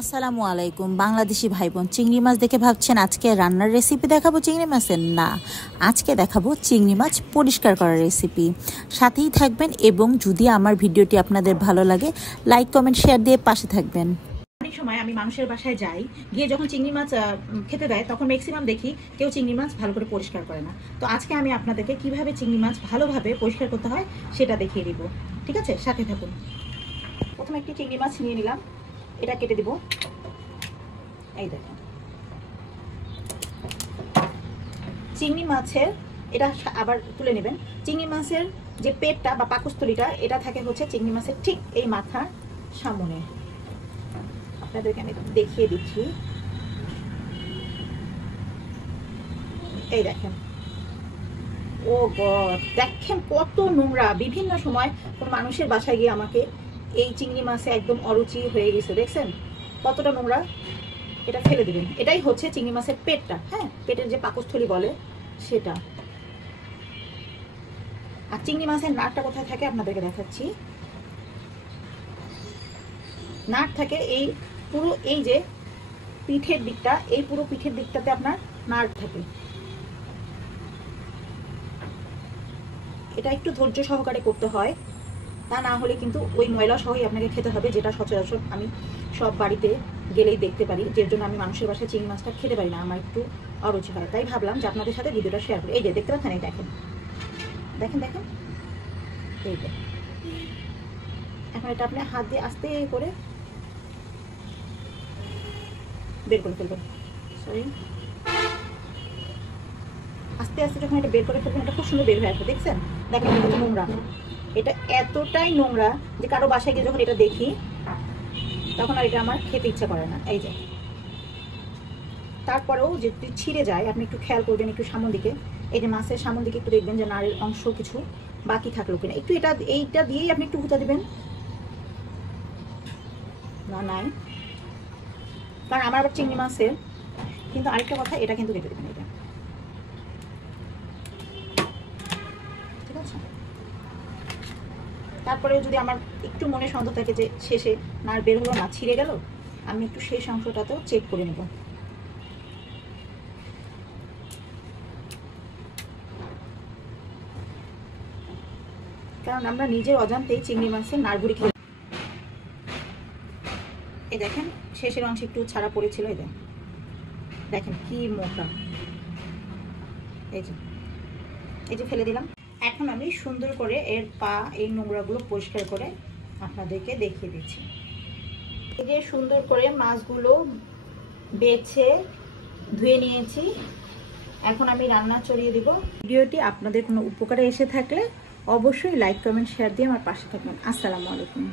আসসালামু আলাইকুম বাংলাদেশি ভাই বোন। চিংড়ি মাছ দেখে ভাবছেন আজকে রান্নার রেসিপি দেখাবো চিংড়ি মাছের? না, আজকে দেখাবো চিংড়ি মাছ পরিষ্কার করার রেসিপি। সাথেই থাকবেন এবং যদি আমার ভিডিওটি আপনাদের ভালো লাগে লাইক কমেন্ট শেয়ার দিয়ে পাশে থাকবেন। অনেক সময় আমি মানুষের বাসায় যাই, গিয়ে যখন চিংড়ি মাছ খেতে দেয় তখন ম্যাক্সিমাম দেখি কেউ চিংড়ি মাছ ভালো করে পরিষ্কার করে না। তো আজকে আমি আপনাদেরকে কিভাবে চিংড়ি মাছ ভালোভাবে পরিষ্কার করতে হয় সেটা দেখিয়ে দিব। ঠিক আছে, সাথে থাকুন। প্রথমে একটি চিংড়ি মাছ নিয়ে নিলাম, এটা কেটে দিব। এই দেখেন চিংড়ি মাছের, এটা আবার তুলে নেবেন। চিংড়ি মাছের যে পেটটা বা পাকস্থলীটা এটা থাকে হচ্ছে চিংড়ি মাছের ঠিক এই মাথার সামনে। আপনাদেরকে আমি দেখিয়ে দিচ্ছি। এই দেখেন, ও গড, দেখেন কত নোংরা। বিভিন্ন সময় কোন মানুষের বাসায় গিয়ে আমাকে এই চিংড়ি মাছে একদম অরুচি হয়ে গেছে, দেখছেন কতটা নোংরা। এটা ফেলে দিবেন। এটাই হচ্ছে চিংড়ি মাছের পেটটা, হ্যাঁ, পেটের যে পাকস্থলী বলে সেটা। আর চিংড়ি মাছের নাড়টা কোথায় থাকে আপনাদেরকে দেখাচ্ছি। নাড় থাকে এই পুরো এই যে পিঠের দিকটা, এই পুরো পিঠের দিকটাতে আপনার নাড় থাকে। এটা একটু ধৈর্য সহকারে করতে হয়, তা না হলে কিন্তু ওই ময়লা সহই আপনাকে খেতে হবে, যেটা সচরাচর আমি সব বাড়িতে গেলেই দেখতে পারি। যে জন্য আমি মানুষের বাসায় চিংড়ি মাছটা খেতে পারি না, আমার একটু অরুচি হয়। তাই ভাবলাম যে আপনাদের সাথে ভিডিওটা শেয়ার করি। এই যে দেখতে পাচ্ছেন, এই দেখেন দেখেন দেখেন, এই যে এখন এটা আপনি হাত দিয়ে আস্তে করে বের করে ফেলবেন। সরি, আস্তে আস্তে যখন এটা বের করে ফেলবেন এটা খুব সুন্দর বের হয়ে আসবে। দেখছেন, দেখেন এটা নোংরা। এটা এতটাই নোংরা যে কারো বাসায় গিয়ে যখন এটা দেখি তখন আর এটা আমার খেতে ইচ্ছা করে না। এই যে তারপরেও যদি ছিঁড়ে যায় আপনি একটু খেয়াল করবেন, একটু সামন দিকে, এই যে মাছের সামন দিকে একটু দেখবেন যে নাড়ের অংশ কিছু বাকি থাকলো কিনা। একটু এইটা দিয়েই আপনি একটু হুতা দিবেন। না নাই, কারণ আমার আবার চিংড়ি মাছের কিন্তু আরেকটা কথা, এটা কিন্তু কেটে দেবেন। এটা ঠিক আছে। তারপরেও যদি আমার একটু মনে সন্দেহ থাকে যে শেষে নাড় বের হলো না, ছিঁড়ে গেল, আমি একটু শেষ অংশটাতেও চেক করে নেব। কারণ আমরা নিজের অজান্তেই চিংড়ি মাছের নাড়গুড়ি খেয়ে। এই দেখেন শেষের অংশ একটু ছাড়া পড়েছিল, এই দেখেন কি মোটা। এই যে ফেলে দিলাম। এখন আমি সুন্দর করে এর পা, এই নোংরাগুলো পরিষ্কার করে আপনাদেরকে দেখিয়ে দিচ্ছি। এই যে সুন্দর করে মাছগুলো বেছে ধুয়ে নিয়েছি, এখন আমি রান্না চড়িয়ে দিব। ভিডিওটি আপনাদের কোনো উপকারে এসে থাকলে অবশ্যই লাইক কমেন্ট শেয়ার দিয়ে আমার পাশে থাকবেন। আসসালামু আলাইকুম।